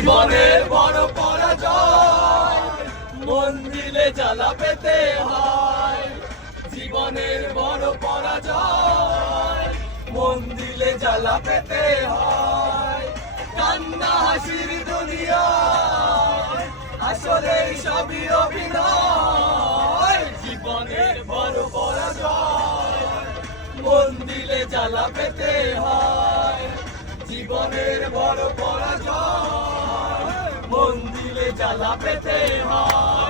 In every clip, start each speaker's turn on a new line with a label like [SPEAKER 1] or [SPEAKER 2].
[SPEAKER 1] জীবনের বড় পরাজয় মন দিলে জ্বালা পেতে হয়। জীবনের বড় পরাজয় মন দিলে জ্বালা পেতে হয়। কান্না হাসির দুনিয়া আসলে সবই অভিনয়। জীবনের বড় পরাজয় মন দিলে জ্বালা পেতে হয়। জীবনের বড় পরাজয় দিলে জ্বালা পেতে হয়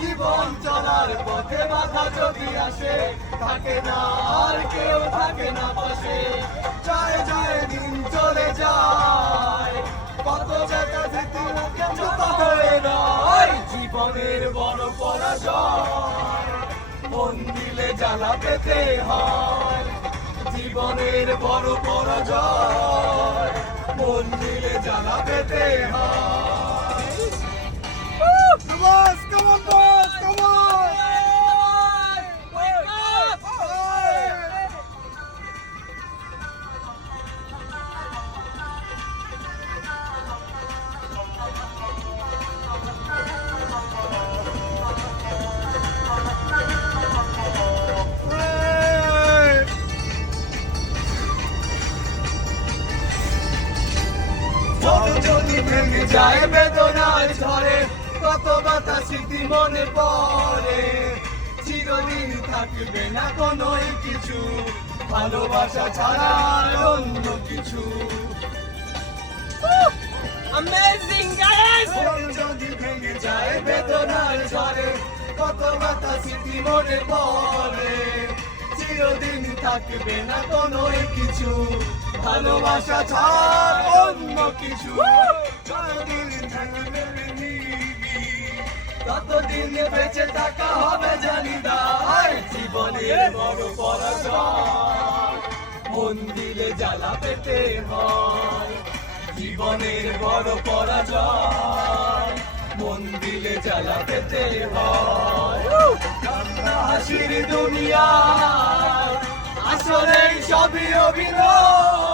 [SPEAKER 1] জীবন চলার পথে বাধা যদি আসে, থাকে না আর কেউ, থাকে না পাশে। যায় যায়, দিন চলে যায়। কত জায়গা যেতে ছোট হয়ে নয় জীবনের বড় পরাজয়। মন দিলে জ্বালা পেতে হয়, জীবনের বড় পরাজয়। মন দিলে জ্বালা পেতে হয়। মন যদি ভেঙে যায় বেদনার ঝরে কত কথা স্মৃতি মনে পড়ে। চিরদিন থাকবে না কোনো কিছু ভালোবাসা ছাড়া অন্য কিছু।
[SPEAKER 2] Amazing, guys!
[SPEAKER 1] মন যদি ভেঙে যায় বেদনার ঝরে কত কথা স্মৃতি মনে পড়ে। চিরদিন থাকবে না কোনো কিছু ভালোবাসা ছাড়া অন্য কিছু। ততদিন বেঁচে থাকা হবে জানি না জীবনের বড় পরাজয়। মন দিলে জ্বালা পেতে হয় জীবনের বড় পরাজয়। মন দিলে জ্বালা পেতে হয়। কান্না হাসির দুনিয়া আসলে সবই অভিনয়।